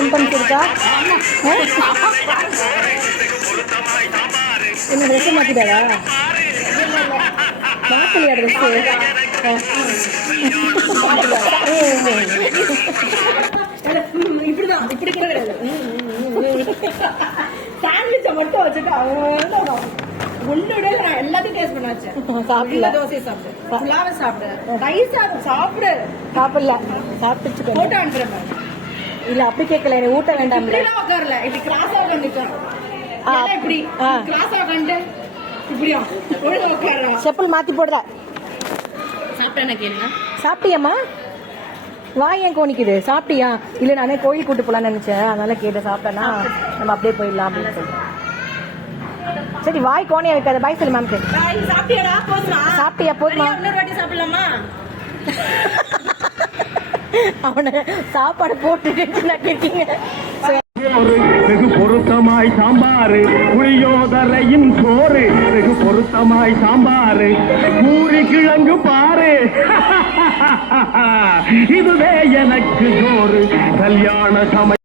Symptoms இருக்கா? என்ன dress மாற்றிட்டாரா? மாற்றலையா dress? இப்படிதான், இப்படி கூட கிடையாது. சாண்ட்விச்சை மட்டும் வச்சுட்டு அவங்க உன்னோட எல்லாத்தையும் டேஸ்ட் பண்ண வச்சேன். சாப்பிடல, தோசையை சாப்பிடு, புலாவை சாப்பிடு, ரைஸ் சாப்பிடு. சாப்பிடல, சாப்பிட்டு போட்டோ அனுப்புறேன். இல்ல அப்படி கேட்கல, எனக்கு ஊட்ட வேண்டாம். உட்காரல, இப்படி கிராஸா உட்காந்துருக்கேன். இப்படி கிராஸா உட்காந்து இப்படியா உட்கார. செப்பல் மாத்தி போடுற. சாப்பிட்டேன்னு கேளுங்க. சாப்பிட்டியம்மா? வாய் ஏன் கோணிக்குது? சாப்பிட்டியா? இல்ல நானே கோயில் கூட்டு போலான்னு நினைச்சேன், அதனால கேட்ட. சாப்பிட்டேன்னா நம்ம அப்படியே போயிடலாம் அப்படின்னு சொல்றேன். சரி, வாய் கோணையா இருக்காது. பாய் சொல்லு மேம்க்கு. சாப்பிட்டியா? போதுமா? சாப்பிடலாமா? அவனை சாப்பாடு போட்டுட்டு நான் கேட்டீங்க. வெகு பொருத்தமாய் சாம்பாரு, புளியோதரையின் சோறு, வெகு பொருத்தமாய் சாம்பாரு, பூரி கிழங்கு பாரு, இதுவே எனக்கு சோறு. கல்யாண சமயம்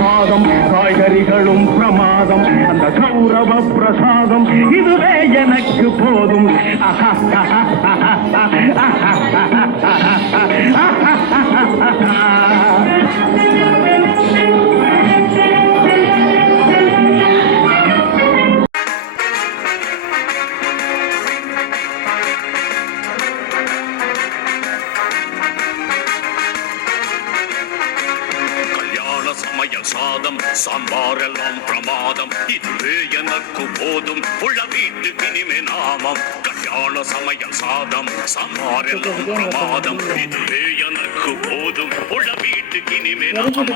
சாதம், காய்கறிகளும் பிரமாதம், அந்த கௌரவ பிரசாதம், இதுவே எனக்கு போதும். சாதம், சாம்பார் எல்லாம் பிரமாதம், இதுவே எனக்கு போதும். உள்ள வீட்டுக்கு இனிமே நாமம். கல்யாண சமயம் சாதம், சாம்பார் எல்லாம் பிரமாதம், இதுவே எனக்கு போதும். உள்ள வீட்டுக்கு இனிமே நாமம்.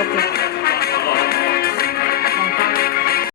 ஓகே.